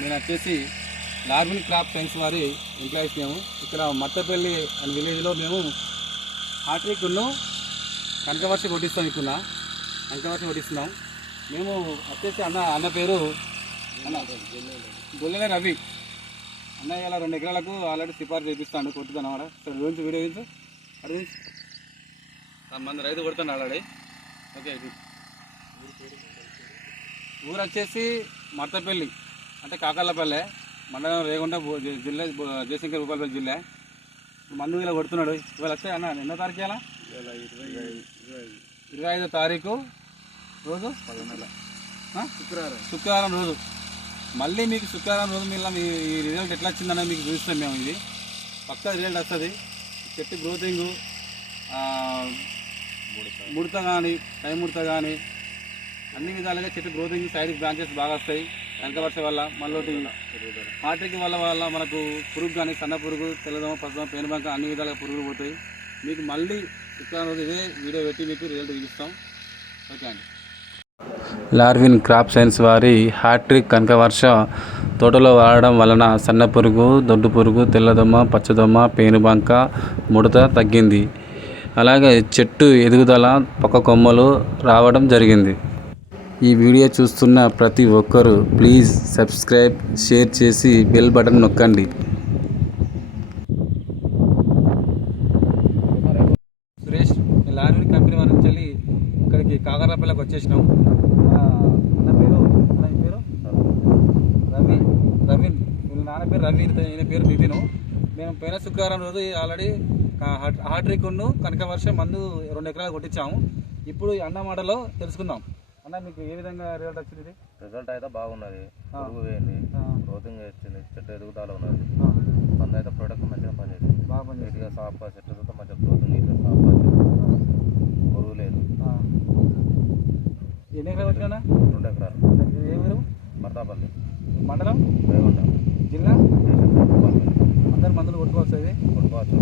నేను వచ్చేసి Larvin crop science వారి ఎంప్లాయీస్ మేము. ఇక్కడ మట్టపల్లి అనే విలేజ్లో మేము హాట్రిక్ను కనకవర్ష కొట్టిస్తాం ఇక్కడ కనకవర్ష కొట్టిస్తున్నాం. మేము వచ్చేసి అన్న అన్న పేరు అన్న గొల్లెల రవి. అన్నయ్య ఇలా రెండు ఎకరాలకు ఆల్రెడీ సిఫార్సు చేపిస్తాను కొట్టుతాను అన్నమాట సరే గురించి వీడియో గురించి అటు మంది రైతు కొడుతాను ఆల్రెడీ. ఓకే గుడ్ ఊరు వచ్చేసి మర్తపల్లి అంటే కాకర్లపల్లె మండలం రేగుంట జిల్లా జయశంకర్ భూపాలపల్లి జిల్లా. మందు ఇలా కొడుతున్నాడు. ఇవాళ వచ్చాయి అన్న ఎన్నో తారీఖు ఇలా ఇరవై ఐదో. తారీఖు రోజు? శుక్రవారం. శుక్రవారం రోజు. మళ్ళీ మీకు శుక్రవారం రోజు మళ్ళీ మీ ఈ రిజల్ట్ ఎట్లా వచ్చిందనే మీకు చూస్తాం మేము ఇది. పక్కా రిజల్ట్ వస్తుంది. చెట్టు గ్రోతింగు ముడత కానీ టైం ముడత కానీ అన్ని విధాలుగా చెట్టు గ్రోతింగ్ సైడ్ బ్రాంచెస్ బాగా వస్తాయి. వెనకవర్ష వల్ల మళ్ళీ హార్టిక్ వల్ల వల్ల మనకు పురుగు కానీ సన్న పురుగు తెల్లదోమ పచ్చదోమ పేనుబంక అన్ని విధాలుగా పురుగులు పోతాయి. మీకు మళ్ళీ ఇక్కడ రోజు ఇదే వీడియో పెట్టి మీకు రిజల్ట్ చూపిస్తాం. ఓకే అండి. లార్విన్ క్రాప్ సైన్స్ వారి హ్యాట్రిక్ కనకవర్ష తోటలో వాడడం వలన సన్న పురుగు దొడ్డు పురుగు తెల్లదొమ్మ పచ్చదొమ్మ పేనుబంక ముడత తగ్గింది. అలాగే చెట్టు ఎదుగుదల పక్క కొమ్మలు రావడం జరిగింది. ఈ వీడియో చూస్తున్న ప్రతి ఒక్కరూ ప్లీజ్ సబ్స్క్రైబ్ షేర్ చేసి బెల్ బటన్ నొక్కండి. సురేష్ నేను కంపెనీ వారి నుంచి వెళ్ళి ఇక్కడికి కాకరపల్లికి వచ్చేసినాం. నా అన్న పేరు? నా పేరు? రవి. రవీన్. వీళ్ళ నాన్న పేరు రవి ఈయన పేరు నితిను. మేము పోయిన శుక్రవారం రోజు ఆల్రెడీ హాట్రిక్ కనక వర్షం మందు రెండు ఎకరాలు కొట్టించాము. ఇప్పుడు ఈ అన్న మాటలో తెలుసుకుందాం. అన్న మీకు ఏ విధంగా రిజల్ట్ వచ్చింది? ఇది రిజల్ట్ అయితే బాగున్నది. పురుగు వేయండి. గ్రోతింగ్ వచ్చింది చెట్టు ఎదుగుదల ఉన్నది. మందు అయితే ప్రొడక్ట్ మంచిగా పనిచేసింది. బాగా పనిచేసింది. సాఫ్గా చెట్టు చూస్తే మంచిగా గ్రోతింగ్ సాఫ్గా పురుగు లేదు. ఎన్ని ఎకరాలు వచ్చినా రెండు ఎకరాలు. ఏ ఊరు? మర్తాపల్లి మండలం? రేగొండ జిల్లా? అందరు మందులు కొట్టుకోవచ్చు ఇది? కొట్టుకోవచ్చు.